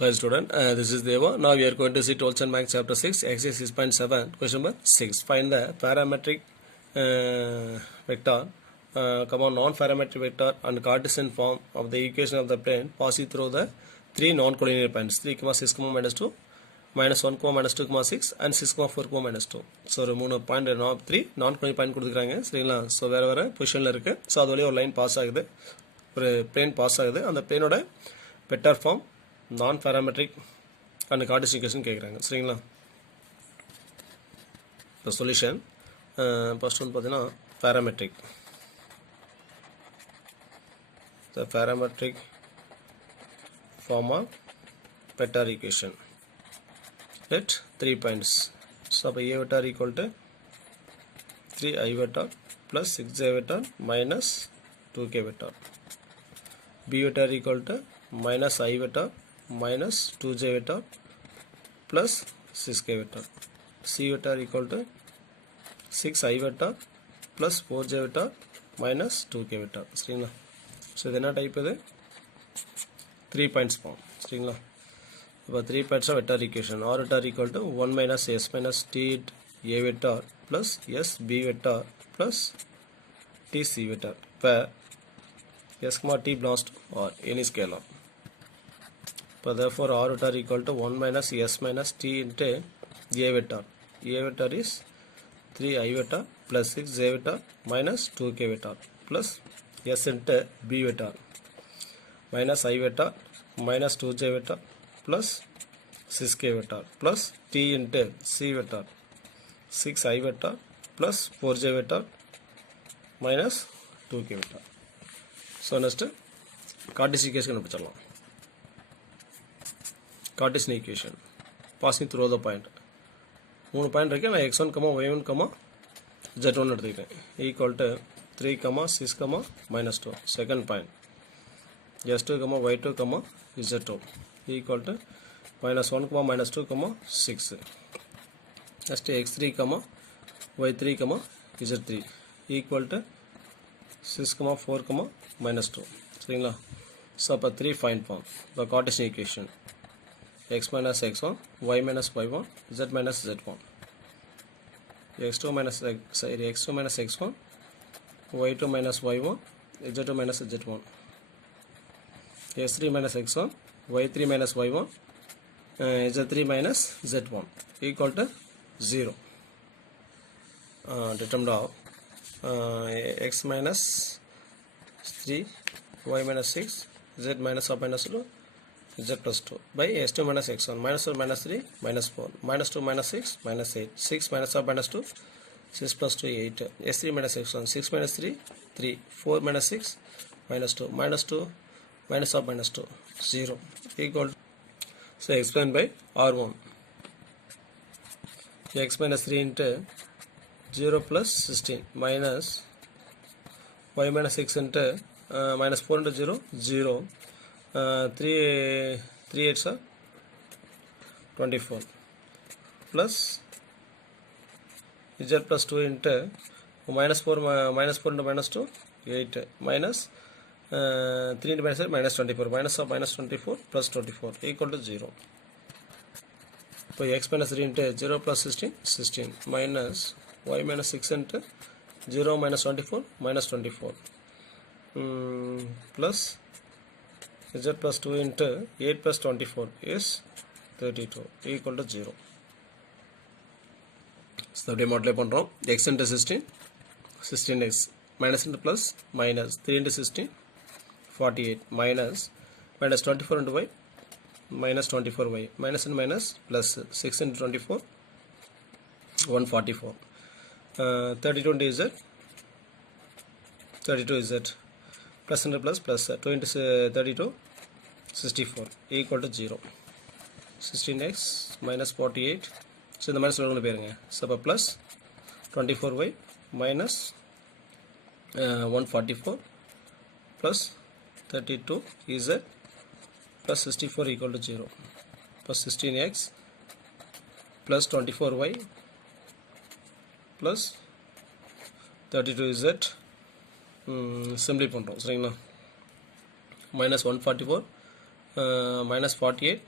Hi student, this is Deva. Now we are going to see 12th and Maths chapter 6, exercise 6.7, question number 6. Find the parametric vector, non-parametric vector and Cartesian form of the equation of the plane passing through the three non-collinear points 3, 6, minus 2, minus 1, minus 2, 6 and 6, 4, minus 2. So, 3 non-collinear point கொடுத்துக்கிறாங்க சரிங்களா so வேறு வேறு பொசிஷனில் இருக்குது so அது வழியாக ஒரு line pass ஆகுது ஒரு பிளேன் பாஸ் ஆகுது அந்த பிளேனோட vector form non-parametric and Cartesian equation கேட்குறாங்க சரிங்களா இப்போ சொல்யூஷன் ஃபர்ஸ்ட் வந்து பார்த்தீங்கன்னா parametric the parametric form of vector equation let 3 points so அப்போ a vector equal to 3i vector plus 6j vector minus 2k vector b vector equal to minus I vector minus 2j vector plus 6k vector c vector equal to 6i vector plus 4j vector minus 2k vector சரிங்களா so இது என்ன type இது 3 points form சரிங்களா இப்போ 3 points of vector equation r vector equal to 1 minus s minus t a vector plus s b vector plus t c vector where s comma t belongs to r any scalar. So therefore r vector equal to 1 minus s minus t into a vector. A vector is 3i vector plus 6j vector minus 2k vector plus s into b vector minus I vector minus 2j vector plus 6k vector plus t into c vector 6i vector plus 4j vector minus 2k vector. So next Cartesian equation கண்டுபிடிச்சிடலாம் Cartesian equation passing through the point 3 point இருக்கு நான் x1, y1, z1 எடுத்துக்கிட்டேன் equal to 3, 6, minus 2 second point s2, y2, z2 equal to minus 1, minus 2, 6 next x3, y3, z3 equal to 6, 4, minus 2 சரிங்களா so அப்போ 3 find form the Cartesian equation x minus x1, y minus y1, z minus z1 x2 minus x1, y2 minus y1, z2 minus z1 x3 minus x1, y3 minus y1, z3 minus z1 equal to 0. Determined of x minus 3, y minus 6, z minus or minus 2, z plus 2 by s2 minus x1 minus 4 minus 3 minus 4 minus 2 minus 6 minus 8 6 minus or minus 2 6 plus 2 8 s3 minus x1 6 minus 3 3 4 minus 6 minus 2 minus 2 minus or minus 2 0 equal to, so explained by r1 x minus 3 into 0 plus 16 minus y minus 6 into minus 4 into 0 0 3 8s are 24 plus z plus 2 into minus 4 into minus 2 8 minus 3 into minus 8 minus 24 minus of minus 24 plus 24 equal to 0. So x minus 3 into 0 plus 16 minus y minus 6 into 0 minus 24 minus 24 plus z plus 2 into 8 plus 24 is 32 equal to 0. So அப்படியே மாடலே பண்ணுறோம் x into 16x minus into plus minus 3 into 16 48 minus 24 into y minus 24y minus and minus plus 6 into 24 144 32 into z 32 z plus into plus 2 into 32 64 equal to 0 16x minus 48 so இந்த minus உள்ள பேருங்க so அப்போ plus 24y minus 144 plus 32 z plus 64 equal to 0 plus 16x plus 24y plus 32z சிம்பிளை பண்ணுறோம் சரிங்களா minus 144 minus 48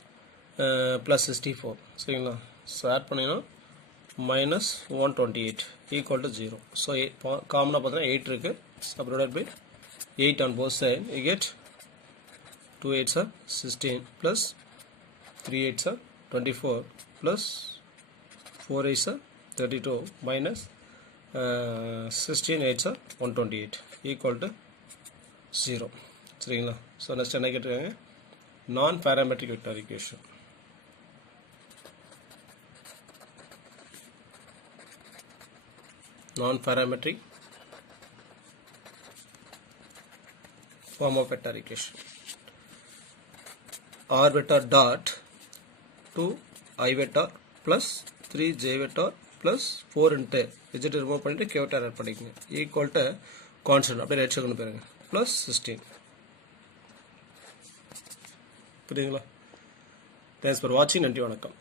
plus 64 சரிங்களா. So add பண்ணிங்கன்னா minus 128 equal to 0. So காமனாக பார்த்தீங்கன்னா 8 இருக்குது. subtracted by 8 on both sides. You get 2 8s are 16 plus 3 8s are 24 plus 4 8s are 32 minus 16 8s are 128 equal to 0 சரிங்களா. So next என்ன கேட்டிருக்காங்க, நான் parametric vector equation. non-parametric form of vector equation. R vector dot 2 I vector plus 3 J vector plus 4 into z remove பண்ணிட்டு k vector add பண்ணிக்கங்க equal to constant அப்படியே right side கொண்டு போயிருங்க plus 16. புரியுதுங்களா? Thanks for watching. நன்றி, வணக்கம்.